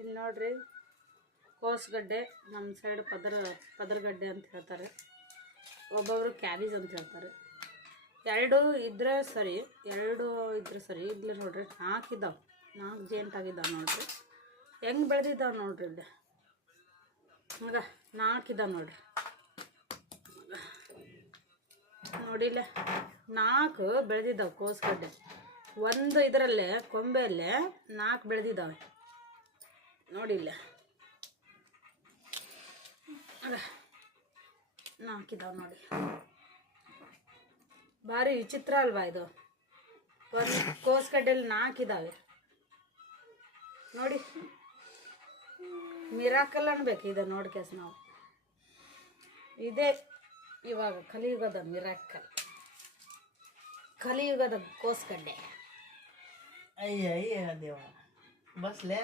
ಇಲ್ಲಿ ನೋಡ್ರಿ ಕೋಸ್ಗಡ್ಡೆ, ನಮ್ಮ ಸೈಡ್ ಪದರಗಡ್ಡೆ ಅಂತ ಹೇಳ್ತಾರೆ, ಒಬ್ಬೊಬ್ರು ಕ್ಯಾಬೇಜ್ ಅಂತ ಹೇಳ್ತಾರೆ. ಎರಡು ಇದ್ರೆ ಸರಿ ಇಲ್ಲಿ ನೋಡ್ರಿ 4 ಇದ್ದಾವೆ, 4 ಜೇಂಟಾಗಿದ್ದಾವೆ ನೋಡ್ರಿ. ಹೆಂಗೆ ಬೆಳೆದಿದ್ದಾವೆ ನೋಡ್ರಿ ಇಲ್ಲಿ ಹಂಗ 4 ಇದ್ದಾವೆ ನೋಡ್ರಿ. ನೋಡಿಲ್ಲ 4 ಬೆಳೆದಿದ್ದಾವೆ ಕೋಸ್ಗಡ್ಡೆ. ಒಂದು ಇದರಲ್ಲೇ ಕೊಂಬೆಯಲ್ಲೇ 4 ಬೆಳೆದಿದ್ದಾವೆ ನೋಡಿಲ್ಲ. 4 ಇದ್ದಾವೆ ನೋಡಿ. ಭಾರಿ ವಿಚಿತ್ರ ಅಲ್ವಾ ಇದು? ಒಂದು ಕೋಸ್ಗಡ್ಡೆಯಲ್ಲಿ 4 ಇದ್ದಾವೆ ನೋಡಿ. ಮಿರಾಕಲ್ ಅನ್ಬೇಕು ಇದು ನೋಡ್ಕೇಸ್ ನಾವು. ಇದೇ ಇವಾಗ ಕಲಿಯುಗದ ಮಿರಾಕಲ್, ಕಲಿಯುಗದ ಕೋಸ್ಗಡ್ಡೆ. ಅಯ್ಯ ದೇವ ಬಸ್ಲೆ